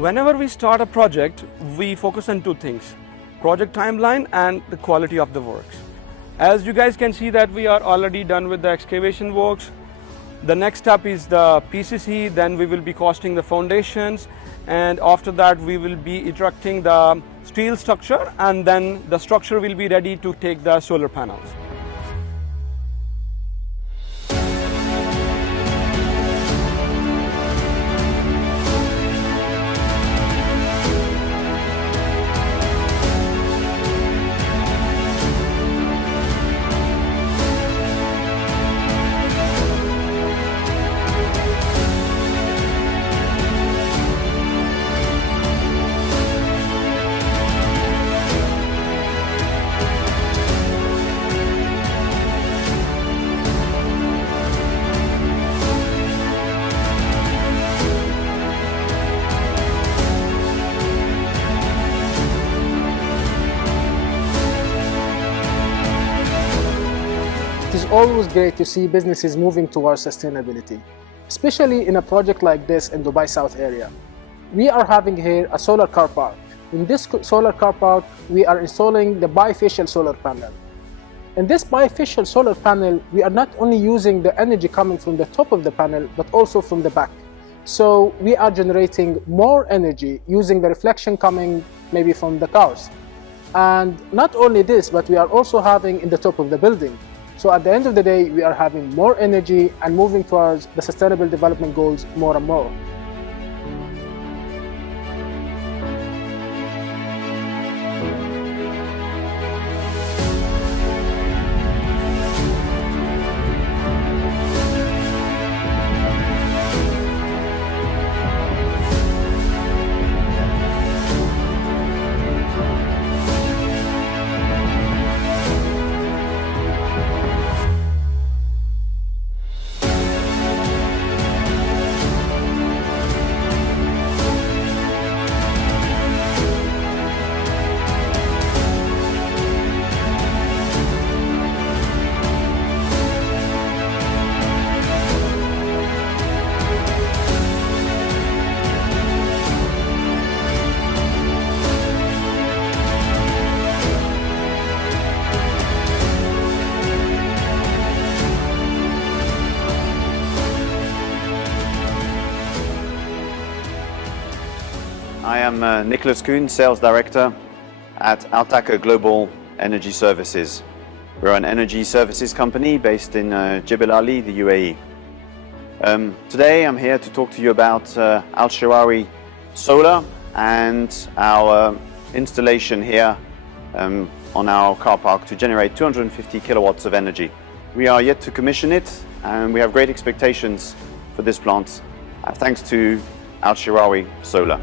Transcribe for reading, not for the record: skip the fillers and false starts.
Whenever we start a project, we focus on two things: project timeline and the quality of the works. As you guys can see that we are already done with the excavation works. The next step is the PCC, then we will be costing the foundations, and after that we will be erecting the steel structure, and then the structure will be ready to take the solar panels. It is always great to see businesses moving towards sustainability, especially in a project like this in Dubai South area. We are having here a solar car park. In this solar car park, we are installing the bifacial solar panel. In this bifacial solar panel, we are not only using the energy coming from the top of the panel, but also from the back. So we are generating more energy using the reflection coming maybe from the cars. And not only this, but we are also having in the top of the building. So at the end of the day, we are having more energy and moving towards the sustainable development goals more and more. I am Nicholas Kuhn, Sales Director at Taqaa Global Energy Services. We're an energy services company based in Jebel Ali, the UAE. Today I'm here to talk to you about Shirawi Solar and our installation here on our car park to generate 250 kilowatts of energy. We are yet to commission it, and we have great expectations for this plant thanks to Shirawi Solar.